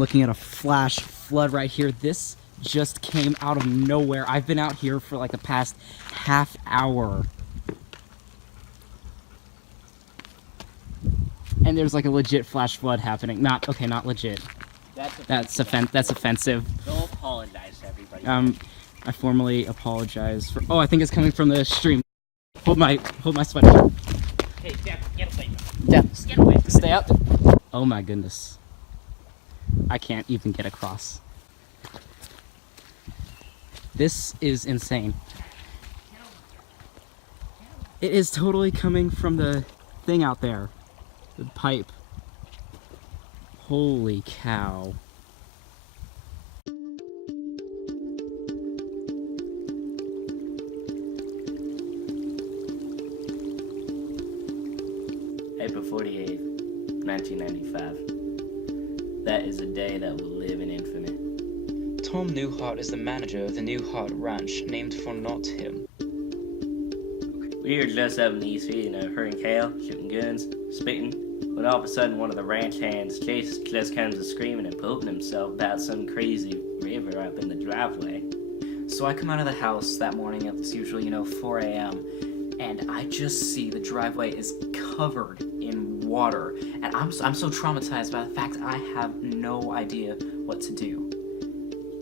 Looking at a flash flood right here. This just came out of nowhere. I've been out here for like the past half hour. And there's like a legit flash flood happening. Not legit. That's offensive. Don't apologize to everybody. I formally apologize for. Oh, I think it's coming from the stream. Hold my sweater. Hey, Jeff, get away. Jeff, Just get away. stay up. Oh my goodness. I can't even get across. This is insane. It is totally coming from the thing out there. The pipe. Holy cow. April 48th, 1995. That is a day that will live in infamy. Tom Newhart is the manager of the Newhart Ranch, named for not him. We were just up in the East eating a herding cattle, shooting guns, spitting, when all of a sudden one of the ranch hands, Chase, just comes to screaming and pooping himself about some crazy river up in the driveway. So I come out of the house that morning at this usual, 4 a.m., and I just see the driveway is covered in water. And I'm so traumatized by the fact I have no idea what to do.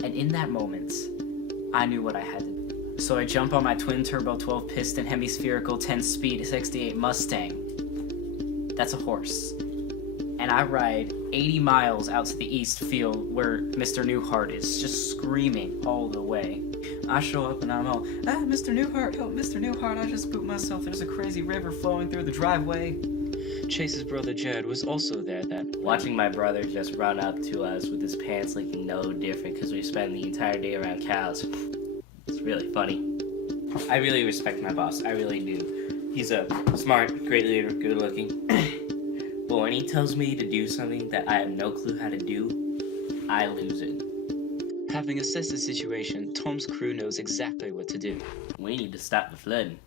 And in that moment, I knew what I had to do. So I jump on my twin-turbo 12-piston hemispherical 10-speed 68 Mustang. That's a horse. And I ride 80 miles out to the east field where Mr. Newhart is, just screaming all the way. I show up and I'm all, Mr. Newhart, help Mr. Newhart, I just pooped myself, there's a crazy river flowing through the driveway. Chase's brother Jared was also there then. Watching my brother just run up to us with his pants looking no different because we spent the entire day around cows. It's really funny. I really respect my boss, I really do. He's a smart, great leader, good looking. But when he tells me to do something that I have no clue how to do, I lose it. Having assessed the situation, Tom's crew knows exactly what to do. We need to stop the flooding.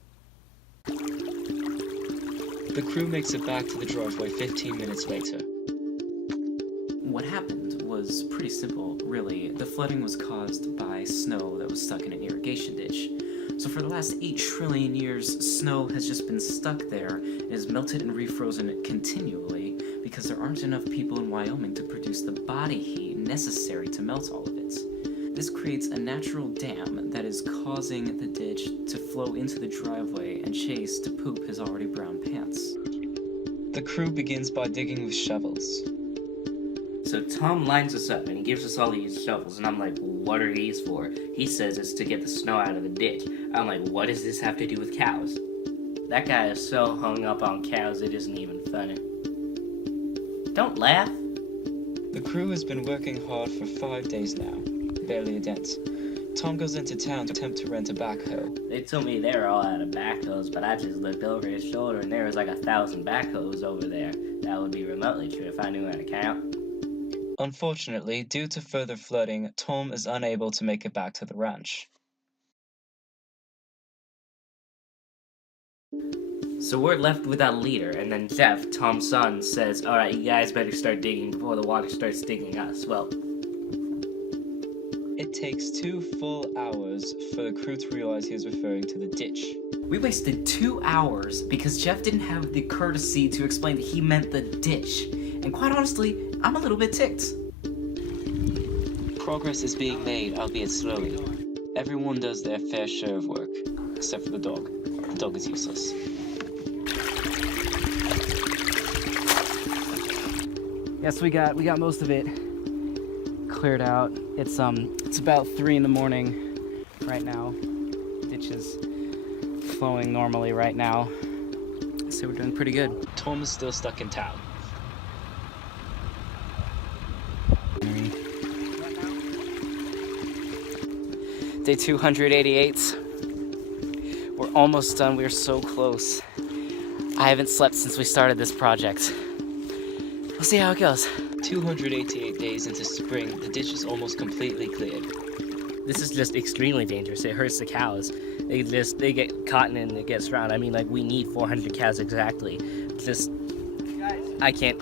The crew makes it back to the driveway 15 minutes later. What happened was pretty simple, really. The flooding was caused by snow that was stuck in an irrigation ditch. So for the last 8 trillion years, snow has just been stuck there. It has melted and refrozen continually because there aren't enough people in Wyoming to produce the body heat necessary to melt all of it. This creates a natural dam that is causing the ditch to flow into the driveway and Chase to poop his already brown pants. The crew begins by digging with shovels. So Tom lines us up and he gives us all these shovels and I'm like, what are these for? He says it's to get the snow out of the ditch. I'm like, what does this have to do with cows? That guy is so hung up on cows it isn't even funny. Don't laugh. The crew has been working hard for 5 days now. Barely a dent. Tom goes into town to attempt to rent a backhoe. They told me they were all out of backhoes, but I just looked over his shoulder and there was like 1,000 backhoes over there. That would be remotely true if I knew how to count. Unfortunately, due to further flooding, Tom is unable to make it back to the ranch. So we're left without a leader, and then Jeff, Tom's son, says, alright, you guys better start digging before the water starts digging us. Well, It takes 2 full hours for the crew to realize he was referring to the ditch. We wasted 2 hours because Jeff didn't have the courtesy to explain that he meant the ditch. And quite honestly, I'm a little bit ticked. Progress is being made, albeit slowly. Everyone does their fair share of work, except for the dog. The dog is useless. Yes, we got most of it cleared out. It's about 3 in the morning right now. Ditch is flowing normally right now. So we're doing pretty good. Tom is still stuck in town. Day 288. We're almost done. We're so close. I haven't slept since we started this project. We'll see how it goes. 288 days into spring, the ditch is almost completely cleared. this is just extremely dangerous. It hurts the cows. They get caught and it gets drowned. I mean, like, we need 400 cows exactly. I can't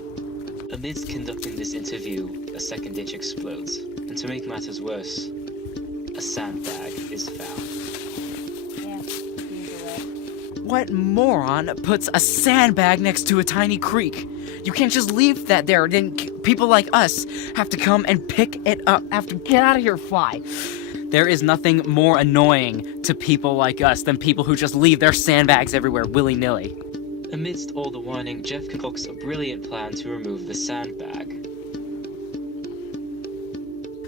Amidst conducting this interview, a second ditch explodes, and to make matters worse, a sandbag is found. Yeah, usually. What moron puts a sandbag next to a tiny creek? You can't just leave that there, then people like us have to come and pick it up. Have to get out of here, fly. There is nothing more annoying to people like us than people who just leave their sandbags everywhere willy-nilly. Amidst all the whining, Jeff concocts a brilliant plan to remove the sandbag.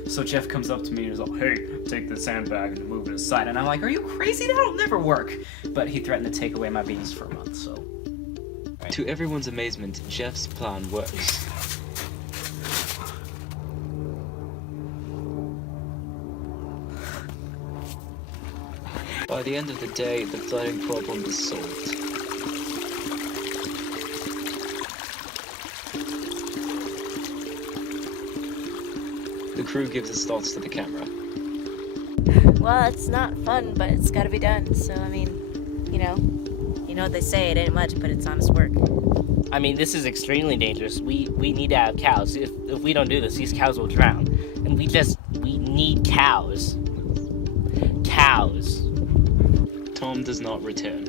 So Jeff comes up to me and is like, hey, take the sandbag and move it aside. And I'm like, are you crazy? That'll never work. But he threatened to take away my beans for a month, so. To everyone's amazement, Jeff's plan works. By the end of the day, the flooding problem is solved. The crew gives its thoughts to the camera. Well, it's not fun, but it's gotta be done. So, I mean, you know what they say, it ain't much, but it's honest work. I mean, this is extremely dangerous. We need to have cows. If we don't do this, these cows will drown. And we need cows. Cows. Tom does not return.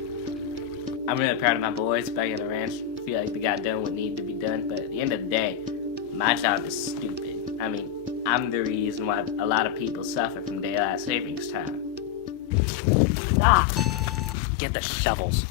I'm really proud of my boys back at the ranch. I feel like they got done what needed to be done, but at the end of the day, my job is stupid. I mean, I'm the reason why a lot of people suffer from daylight savings time. Ah! Get the shovels.